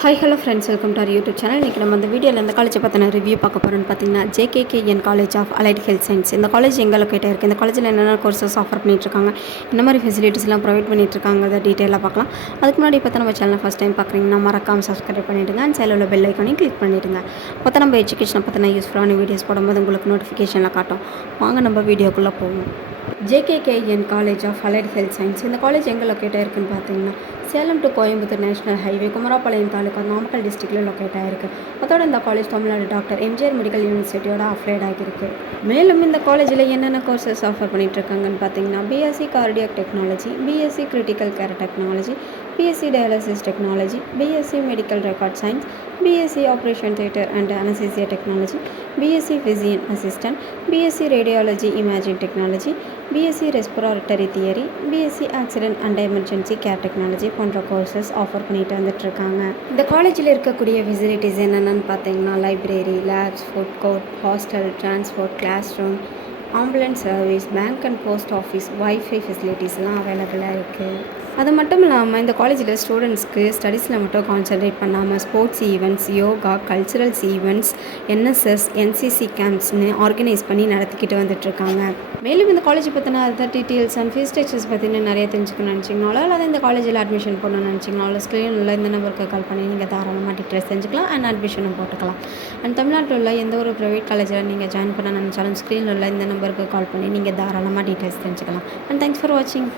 Hi hello friends, welcome to our YouTube channel. இன்றைக்கி நம்ம இந்த வீடியோவில் இந்த காலேஜை பற்றின ரிவ்யூ பார்க்க போகிறோன்னு பார்த்தீங்கன்னா, JKKN college of allied health science. இந்த காலேஜ் எங்கே லொக்கேட் ஆயிருக்கு, இந்த காலேஜில் என்னென்ன கோர்சஸ் ஆஃபர் பண்ணிட்டுருக்காங்க, இந்த மாதிரி ஃபெசிலிட்டிஸ்லாம் ப்ரொவைட் பண்ணிட்டுருக்காங்க, அதை டீட்டெயிலாக பார்க்கலாம். அதுக்கு முன்னாடி பார்த்தா நம்ம சேனல் ஃபஸ்ட் டைம் பார்க்குறீங்கன்னா மறக்காமல் சப்ஸ்கிரைப் பண்ணிவிடுங்க. அண்ட் சைடில் உள்ள பெல் ஐக்கானையும் கிளிக் பண்ணிவிடுங்க. பார்த்தா நம்ம எஜுகேஷனை பற்றின யூஸ்ஃபுல்லான வீடியோஸ் போடும்போது உங்களுக்கு நோட்டிஃபிகேஷனில் காட்டும். வாங்க நம்ம வீடியோக்குள்ளே போவோம். JKKN college of allied health science. இந்த காலேஜ் எங்கே லொக்கேட் ஆயிருக்குன்னு பார்த்தீங்கன்னா, Salem to Coimbatore national highway, Kumarapalayam taluka, Namakkal டிஸ்ட்ரிக்டில் லொக்கேட் ஆகிருக்கு. அதோட இந்த college Tamil Nadu doctor MGR medical யூனிவர்சிட்டியோட அஃப்லேட் ஆகிருக்கு. மேலும் இந்த காலேஜில் என்னென்ன கோர்சஸ் ஆஃபர் பண்ணிகிட்ருக்காங்கன்னு பார்த்தீங்கன்னா, BSc cardiac technology, BSc critical care technology, BSc dialysis technology, BSc medical record science, BSc operation theatre and anaesthesia technology, BSc physician assistant, BSc radiology imaging technology, BSc respiratory theory, BSc accident and emergency care technology போன்ற courses offer பண்ணிட்டு வந்துட்டுருக்காங்க. இந்த காலேஜில் இருக்கக்கூடிய facilities என்னென்னு பார்த்தீங்கன்னா, library, labs, food court, hostel, transport, classroom, ambulance service, bank and post office, wifi ஃபெசிலிட்டிஸ்லாம் அவைலபிளாக இருக்குது. அது மட்டும் இல்லாமல் இந்த காலேஜில் ஸ்டூடெண்ட்ஸ்க்கு ஸ்டடீஸில் மட்டும் கான்சன்ட்ரேட் பண்ணாமல் sports events, yoga, culturals events, NSS, NCC கேம்ப்ஸ்னு ஆர்கனைஸ் பண்ணி நடத்திக்கிட்டு வந்துட்டுருக்காங்க. மேலும் இந்த காலேஜ் பற்றின other details and fees structures பற்றின நிறைய தெரிஞ்சுக்கணும்னு நினச்சிங்கனாலும், அல்லது இந்த காலேஜில் அட்மிஷன் போடணும்னு நினச்சிங்கனாலும், ஸ்க்ரீனில் இந்த நம்பருக்கு கால் பண்ணி நீங்கள் தாராளமாக டீட்டெயில்ஸ் தெரிஞ்சுக்கலாம் அண்ட் அட்மிஷனும் போட்டுக்கலாம். அண்ட் தமிழ்நாட்டில் உள்ள எந்த ஒரு ப்ரைவேட் காலேஜில் நீங்கள் ஜாயின் பண்ண நினச்சாலும் ஸ்க்ரீனில் உள்ள இந்த நம்பருக்கு கால் பண்ணி நீங்கள் தாராளமாக டீட்டெயில்ஸ் தெரிஞ்சுக்கலாம். அண்ட் தேங்க்ஸ் ஃபார் வாட்சிங்.